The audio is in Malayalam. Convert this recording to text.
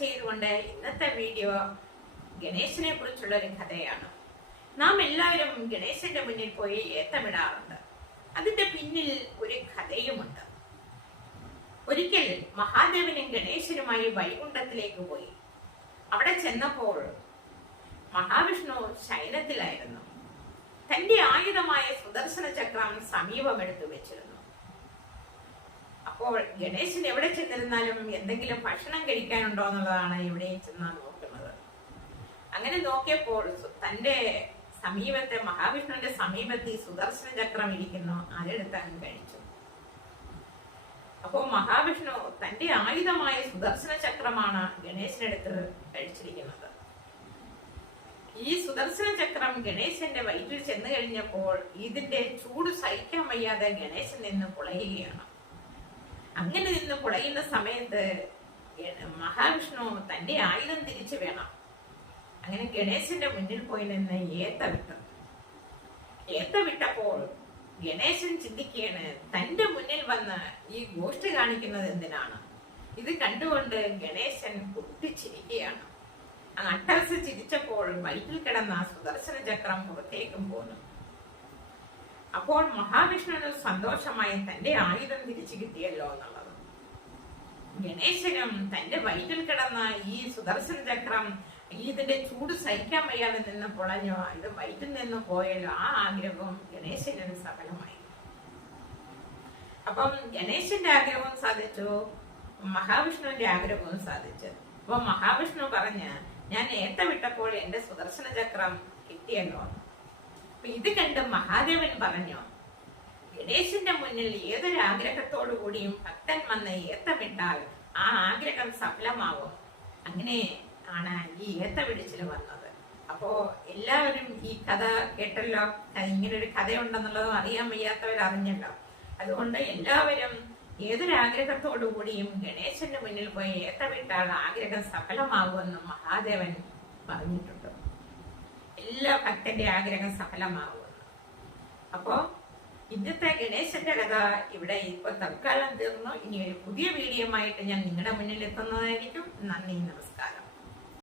ചെയ്തുകൊണ്ട് ഇന്നത്തെ വീഡിയോ ഗണേശനെ കുറിച്ചുള്ള ഒരു കഥയാണ്. നാം എല്ലാവരും ഗണേശന്റെ മുന്നിൽ പോയി ഏത്തമിടാറുണ്ട്. അതിന്റെ പിന്നിൽ ഒരു കഥയുമുണ്ട്. ഒരിക്കൽ മഹാദേവനും ഗണേശനുമായി വൈകുണ്ഠത്തിലേക്ക് പോയി. അവിടെ ചെന്നപ്പോൾ മഹാവിഷ്ണു ശയനത്തിലായിരുന്നു. തന്റെ ആയുധമായ സുദർശന ചക്രം സമീപമെടുത്തു വെച്ചിരുന്നു. അപ്പോൾ ഗണേശൻ എവിടെ ചെന്നിരുന്നാലും എന്തെങ്കിലും ഭക്ഷണം കഴിക്കാനുണ്ടോ എന്നുള്ളതാണ് എവിടെയും ചെന്നാൽ നോക്കുന്നത്. അങ്ങനെ നോക്കിയപ്പോൾ തന്റെ സമീപത്തെ മഹാവിഷ്ണുവിന്റെ സമീപത്ത് ഈ സുദർശന ചക്രം ഇരിക്കുന്നു. അതെടുത്ത് അങ്ങ് കഴിച്ചു. അപ്പോ മഹാവിഷ്ണു തന്റെ ആയുധമായ സുദർശന ചക്രമാണ് ഗണേശനെടുത്ത് കഴിച്ചിരിക്കുന്നത്. ഈ സുദർശന ചക്രം ഗണേശന്റെ വയറ്റിൽ ചെന്ന് കഴിഞ്ഞപ്പോൾ ഇതിന്റെ ചൂട് സഹിക്കാൻ വയ്യാതെ ഗണേശൻ നിന്ന് പുളയുകയാണ്. അങ്ങനെ നിന്ന് പുളയുന്ന സമയത്ത് മഹാവിഷ്ണു തന്റെ ആയുധം തിരിച്ചു വേണം. അങ്ങനെ ഗണേശന്റെ മുന്നിൽ പോയി നിന്ന് ഏത്ത വിട്ടപ്പോൾ ഗണേശൻ ചിന്തിക്കുകയാണ്, തന്റെ മുന്നിൽ വന്ന് ഈ ഗോഷ്ഠി കാണിക്കുന്നത് എന്തിനാണ്? ഇത് കണ്ടുകൊണ്ട് ഗണേശൻ പൊട്ടിച്ചിരിക്കുകയാണ്. അട്ടഹസിച്ച് ചിരിച്ചപ്പോൾ വയറ്റിൽ കിടന്ന സുദർശന ചക്രം പുറത്തേക്കും പോന്നു. അപ്പോൾ മഹാവിഷ്ണുവിന് സന്തോഷമായി തന്റെ ആയുധം തിരിച്ചു കിട്ടിയല്ലോ എന്നുള്ളത്. ഗണേശനും തന്റെ വയറ്റിൽ കിടന്ന ഈ സുദർശന ചക്രം ഇതിന്റെ ചൂട് സഹിക്കാൻ വയ്യാതെ നിന്ന് പൊളഞ്ഞോ, ഇത് വയറ്റിൽ നിന്ന് പോയല്ലോ, ആ ആഗ്രഹവും ഗണേശന് സഫലമായി. അപ്പം ഗണേശന്റെ ആഗ്രഹവും സാധിച്ചു, മഹാവിഷ്ണുവിന്റെ ആഗ്രഹവും സാധിച്ചു. അപ്പൊ മഹാവിഷ്ണു പറഞ്ഞ്, ഞാൻ ഏത്ത വിട്ടപ്പോൾ എന്റെ സുദർശന ചക്രം കിട്ടിയല്ലോ. അപ്പൊ ഇത് കണ്ട് മഹാദേവൻ പറഞ്ഞു, ഗണേശന്റെ മുന്നിൽ ഏതൊരു ആഗ്രഹത്തോടു കൂടിയും ഭക്തൻ വന്ന് ഏത്തമിട്ടാൽ ആ ആഗ്രഹം സഫലമാകും. അങ്ങനെ ആണ് ഈ ഏത്തപിടിച്ചിൽ വന്നത്. അപ്പോ എല്ലാവരും ഈ കഥ കേട്ടല്ലോ, ഇങ്ങനൊരു കഥയുണ്ടെന്നുള്ളതും അറിയാൻ വയ്യാത്തവർ അറിഞ്ഞല്ലോ. അതുകൊണ്ട് എല്ലാവരും ഏതൊരാഗ്രഹത്തോടു കൂടിയും ഗണേശന്റെ മുന്നിൽ പോയി ഏത്തമിട്ടാൽ ആഗ്രഹം സഫലമാകുമെന്നും മഹാദേവൻ പറഞ്ഞിട്ടുണ്ട്. എല്ലാ ഭക്തന്റെ ആഗ്രഹം സഫലമാകുമെന്ന്. അപ്പോ ഇന്നത്തെ ഗണേശന്റെ കഥ ഇവിടെ ഇപ്പൊ തൽക്കാലം തീർന്നു. ഇനി ഒരു പുതിയ വീഡിയോ ആയിട്ട് ഞാൻ നിങ്ങളുടെ മുന്നിൽ എത്തുന്നതായിരിക്കും. നന്ദി, നമസ്കാരം.